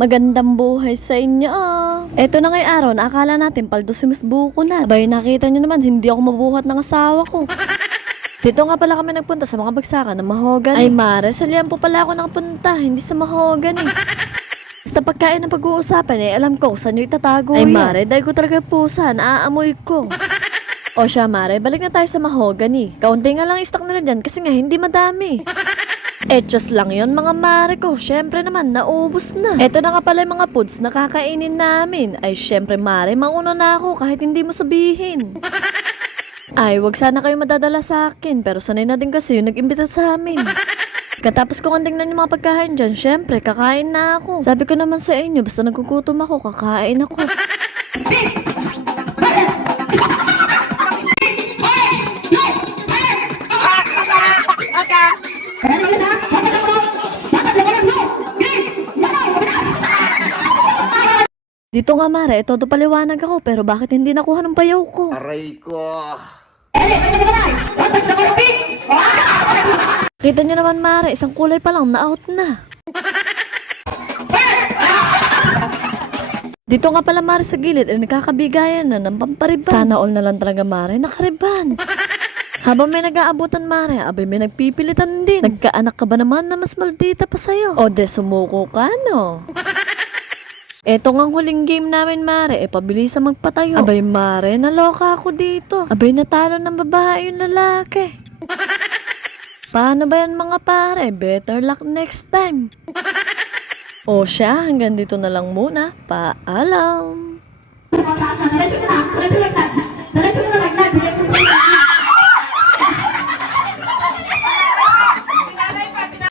Magandang buhay sa inyo. Eto na ngayong araw na akala natin paldo si Miss Buko na. Abay, nakita nyo naman, hindi ako mabuhat ng asawa ko. Dito nga pala kami nagpunta sa mga bagsakan ng Mahogany. Ay Mare, sa Liampo pala ako nakapunta, hindi sa Mahogany. Basta pagkain ng pag-uusapan alam ko saan nyo itatago. Ay Mare, dahil ko talaga pusa, naaamoy ko. O siya Mare, balik na tayo sa Mahogany. Kaunti nga lang stock nila dyan kasi nga hindi madami. Etos lang yon mga mare ko. Syempre naman, naubos na. Eto na nga pala yung mga foods na kakainin namin. Ay syempre mare, mauna na ako kahit hindi mo sabihin. Ay, wag sana kayo madadala sa akin. Pero sanay na din kasi yung nag-imbita sa amin. Katapos kong tingnan yung mga pagkain dyan, syempre, kakain na ako. Sabi ko naman sa inyo, basta nagkukutom ako, kakain ako. Dito nga mare, todo paliwanag ako pero bakit hindi nakuha ng bayaw ko? Aray ko. Kita nyo naman mare, isang kulay pa lang na-out na. Dito nga pala mare sa gilid ay nakakabigayan na ng pampariban. Sana all na lang talaga mare, nakariban. Habang may nag-aabutan mare, abay may nagpipilitan din. Nagkaanak ka ba naman na mas maldita pa sa'yo? O de sumuko ka no? Eto ngang huling game namin, Mare, pabilis sa magpatayo. Abay, Mare, naloka ako dito. Abay, natalo ng babae yung lalaki. Paano ba yan mga pare? Better luck next time. O siya, hanggang dito na lang muna. Paalam.